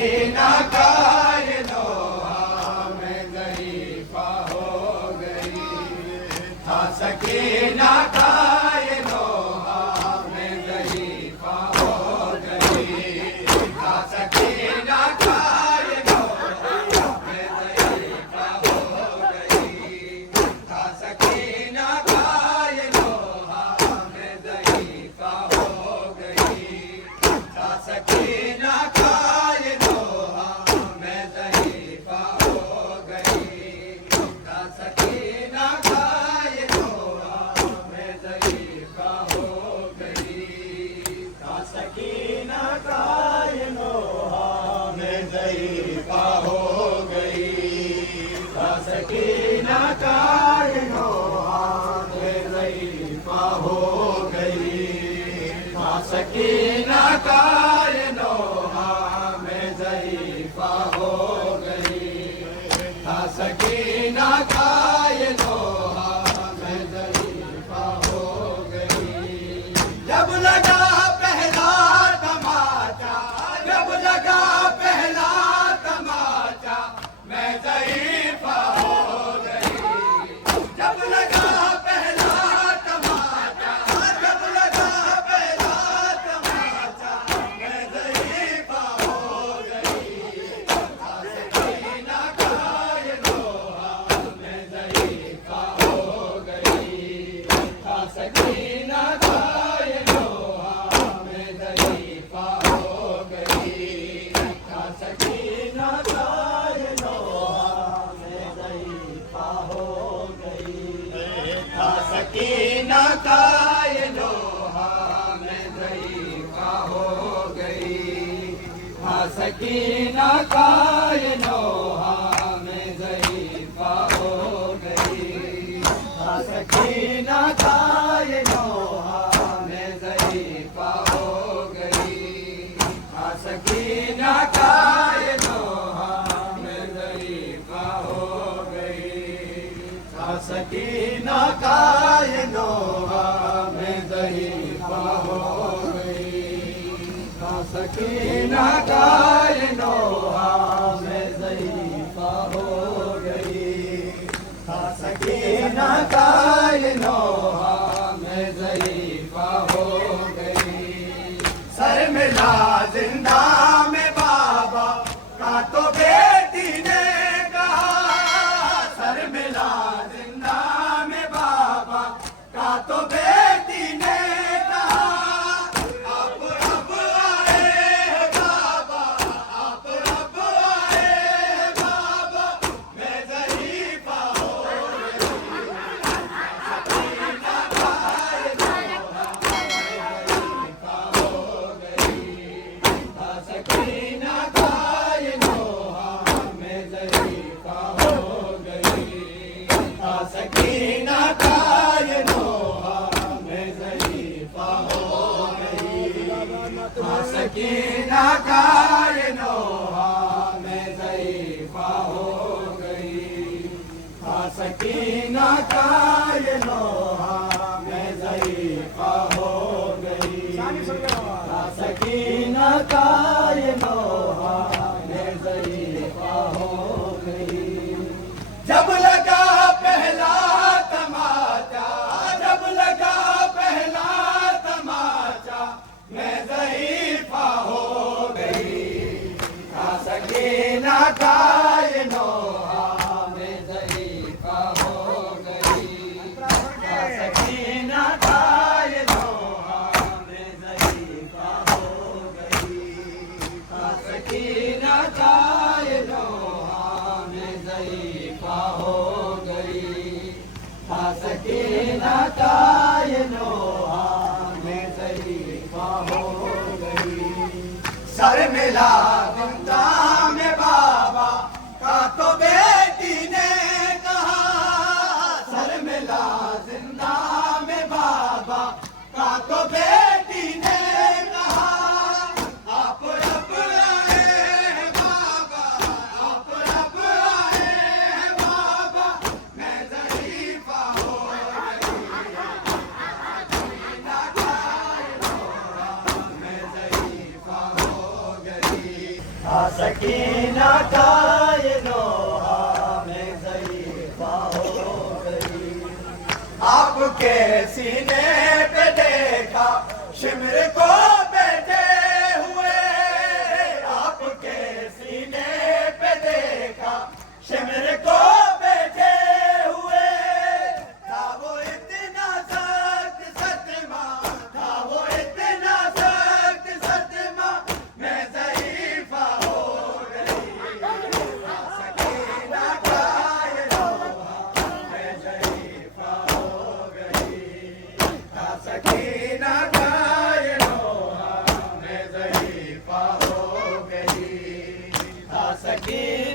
सकीना का ये लोहा में ज़रीफ़ा हो गई, था सकीना का ये लोहा में ज़रीफ़ा हो गई, था सकीना का ये लोहा में ज़रीफ़ा हो गई, था सकीना का ये लोहा में ज़रीफ़ा हो गई, था सकीना का ये लोहा में ज़रीफ़ा हो गई, था सकीना का ये लोहा में ज़रीफ़ा हो गई, था सकीना का ये लोहा में ज़रीफ़ा हो गई, था सकीना का ये लोहा में ज़रीफ़ा हो गई, था सकीना का ये लोहा में ज़रीफ़ा हो गई, था सकीना का ये लोहा में ज़रीफ़ा हो गई। जब लगा पहला तमाचा, जब लगा पहला तमाचा, मैं ज़रीफ़ा हो गई, जब लगा पहला तमाचा, जब लगा पहला तमाचा, मैं ज़रीफ़ा हो गई, था सकीना का ये लोहा में ज़रीफ़ा हो गई, था सकीना का ये लोहा में ज़रीफ़ा हो गई, था सकीना का ये लोहा में ज़रीफ़ा हो गई, था सकीना का ये लोहा में ज़रीफ़ा हो गई, था सकीना का ये लोहा में ज़रीफ़ा हो गई, था सकीना का ये लोहा में ज़रीफ़ा हो गई, था सकीना का ये लोहा में ज़रीफ़ा हो गई, था सकीना का ये लोहा में ज़रीफ़ा हो गई, था सकीना का ये लोहा में ज़रीफ़ा हो गई, था सकीना का ये लोहा में ज़रीफ़ा हो गई। सर मिला जिंदा में बाबा का तो बेटी ने कहा, सर मिला जिंदा में बाबा का तो बेटी ने कहा, आप अब आए हैं बाबा, आप अब आए हैं बाबा, मैं ज़रीफ़ा हो गई, सकीना का ये लोहा में ज़रीफ़ा हो गई, था सकीना का ये लोहा में ज़रीफ़ा हो गई, था सकीना का ये लोहा में ज़रीफ़ा हो गई, था सकीना का ये लोहा में ज़रीफ़ा हो गई, था सकीना का ये लोहा में ज़रीफ़ा हो गई, था सकीना का ये लोहा में ज़रीफ़ा हो गई। जब लगा पहला तमाचा, जब लगा पहला तमाचा, मैं ज़रीफ़ा हो गई, था सकीना का ये लोहा में ज़रीफ़ा हो गई, था सकीना का ये लोहा में ज़रीफ़ा हो गई, था सकीना का ये लोहा में ज़रीफ़ा हो गई, था सकीना का ये लोहा में ज़रीफ़ा हो गई। सर मिला जिंदा में बाबा का तो बेटी ने कहा, सर मिला जिंदा में बाबा का तो बेटी ने कहा, आप अब आए हैं बाबा, आप अब आए हैं बाबा, मैं ज़रीफ़ा हो गई, सकीना का ये लोहा में ज़रीफ़ा हो गई, था सकीना कायनो में ज़ईफ़ा हो गई। आपके सीने पे देखा शिमर को बैठे हुए, आपके सीने पे देखा शिमर को बैठे हुए। था वो इतना सख्त सतमा, था वो इतना सख्त सतमा, मैं ज़ईफ़ा हो गई। सकीना कायनो मैं ज़ईफ़ा हो गई। सकीना कायनो मैं ज़ईफ़ा हो गई। सकीना